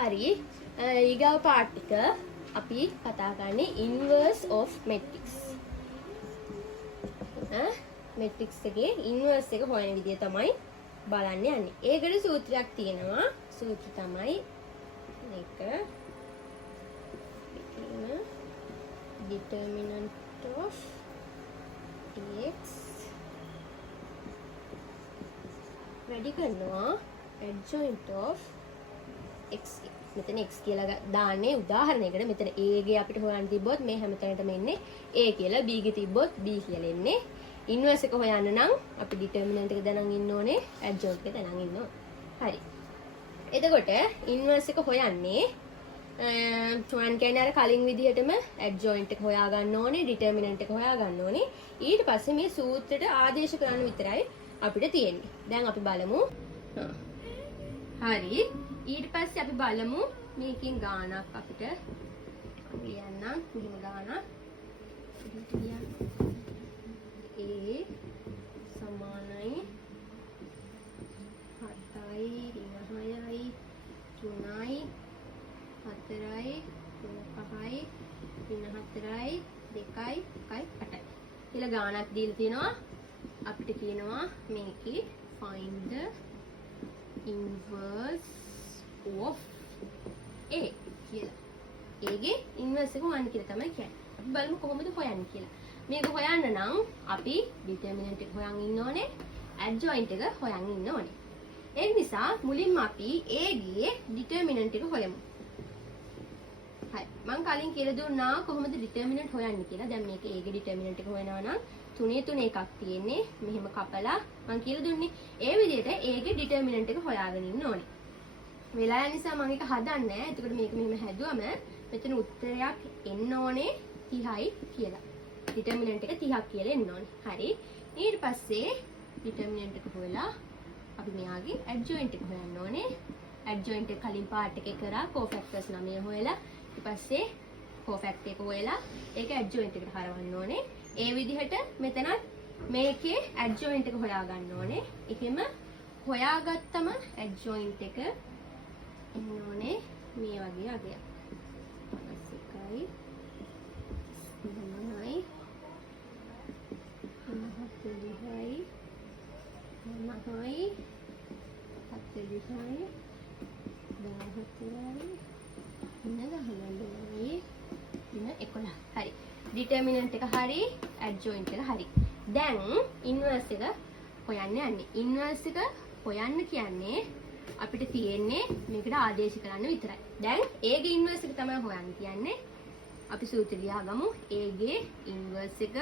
හරි ඊගාව පාර්ට් එක අපි කතා කරන්නේ inverse of matrix. matrix එකේ inverse එක හොයන විදිය තමයි බලන්න යන්නේ. ඒකට සූත්‍රයක් තියෙනවා. සූත්‍රය තමයි මේක. determinant of x වැඩි කරනවා adjoint of x. මෙතන x කියලා දාන්නේ උදාහරණයකට. මෙතන a ගේ අපිට හොයන්න තිබ්බොත් මේ හැමතැනටම එන්නේ a කියලා, b ගේ තිබ්බොත් b කියලා එන්නේ. ඉන්වර්ස් එක හොයන්න නම් අපි ඩිටර්මිනන්ට් එක දැනන් ඉන්න ඕනේ, ඇඩ්ජොයින්ට් එක දැනන් ඉන්න ඕනේ. හරි. එතකොට ඉන්වර්ස් එක හොයන්නේ මම කියන්නේ අර කලින් විදිහටම ඇඩ්ජොයින්ට් එක හොයා ගන්න ඕනේ, ඩිටර්මිනන්ට් එක හොයා ගන්න ඕනේ. ඊට පස්සේ මේ සූත්‍රයට ආදේශ කරන්න විතරයි අපිට තියෙන්නේ. දැන් අපි බලමු. හරි. ඊට පස්සේ අපි බලමු මේකෙන් ගානක් අපිට ලියන්න පුදුම ගානක්. A සමානයි 7යි 6යි 3යි 4යි 5යි 4යි 2යි 1යි 8යි කියලා ගානක් දීලා තිනවා. අපිට කියනවා මේකේ find the inverse of A කියලා. A ගේ inverse එක හොයන්න කියලා තමයි කියන්නේ. අපි බලමු කොහොමද හොයන්නේ කියලා. මේක හොයන්න නම් අපි determinant එක හොයන් ඉන්න ඕනේ, adjoint එක හොයන් ඉන්න ඕනේ. ඒ නිසා මුලින්ම අපි A ගේ determinant එක හොයමු. හරි. මම කලින් කියලා දුන්නා කොහොමද determinant හොයන්නේ කියලා. දැන් මේක A ගේ determinant එක හොයනවා නම් 3 එකක් තියෙන්නේ. මෙහෙම කපලා මම කියලා දුන්නේ. ඒ විදිහට A ගේ determinant එක හොයාගෙන ඉන්න ඕනේ. වෙලා යන නිසා මම ඒක හදන්නේ නැහැ. එතකොට මේක මෙහෙම හැදුවම මෙතන උත්තරයක් එන්න ඕනේ 30යි කියලා. determinant එක 30ක් කියලා එන්න ඕනේ. හරි. ඊට පස්සේ determinant එක හොයලා අපි මෙයාගේ adjoint එක හොයන්න ඕනේ. adjoint එක කලින් part එකේ කරා cofactors 9 හොයලා ඊට පස්සේ cofactor එක හොයලා ඒක adjoint එකට හරවන්න ඕනේ. ඒ විදිහට මෙතනත් මේකේ adjoint එක හොයා ගන්න ඕනේ. ඒකෙම හොයාගත්තම adjoint එක එන්න ඕනේ මේ වගේ අගයක්. 51යි 9යි 40යි 9යි 40යි 17යි 11යි hari. determinant එක හරි, adjoint එක හරි. දැන් inverse එක හොයන්න යන්නේ. inverse එක හොයන්න කියන්නේ අපිට තියෙන්නේ මේකට ආදේශ කරන්න විතරයි. දැන් A ගේ inverse එක තමයි හොයන්න කියන්නේ. අපි සූත්‍රය ලියාගමු. A ගේ inverse එක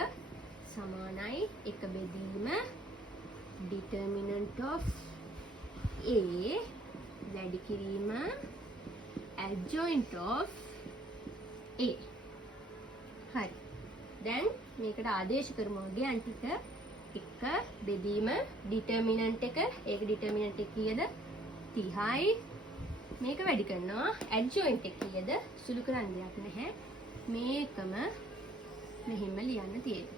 සමානයි එක බෙදීම determinant of A වැඩි කිරීම adjoint of A. හරි. දැන් මේකට ආදේශ කරමු ගියන් ටික එක බෙදීම determinant එක. ඒක determinant එක කීයද? 30යි. මේක වැඩි කරනවා adjoint එක කීයද? සුළු කරන්න දෙයක් නැහැ. මේකම මෙහෙම ලියන්න තියෙනවා.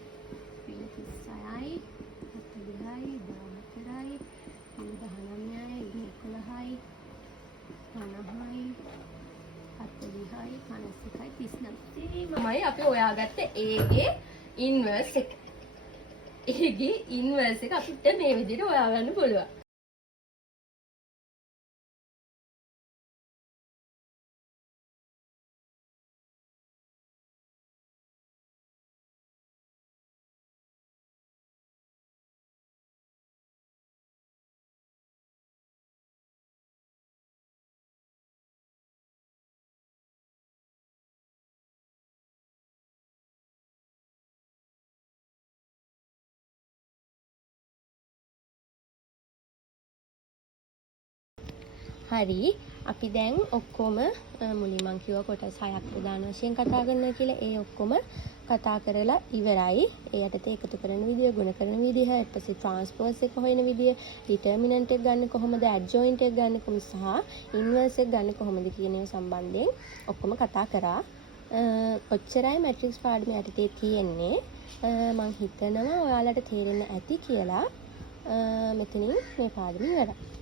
36යි 40යි 14යි 19යි 11යි 50යි 40යි 51යි 39යි අපි හොයාගත්ත A ගේ inverse එක. A ගේ inverse එක අපිට මේ විදිහට හොයාගන්න පුළුවන්. හරි. අපි දැන් ඔක්කොම මුලින් මම කිව්වා කොටස් 6ක් ප්‍රධාන වශයෙන් කතා කරනවා කියලා. ඒ ඔක්කොම කතා කරලා ඉවරයි. ඒ යටතේ එකතු කරන විදිය, ගුණ කරන විදිය, ඊට පස්සේ ට්‍රාන්ස්පෝස් එක හොයන විදිය, ඩිටර්මිනන්ට් එක ගන්න කොහොමද, ඇඩ්ජොයින්ට් එක ගන්න කොහොමද සහ ඉන්වර්ස් එක ගන්න කොහොමද කියන ඒවා සම්බන්ධයෙන් ඔක්කොම කතා කරා. ඔච්චරයි මැට්‍රික්ස් පාඩම යටතේ තියෙන්නේ. මම හිතනවා ඔයාලට තේරෙන්න ඇති කියලා. මෙතනින් මේ පාඩම ඉවරයි.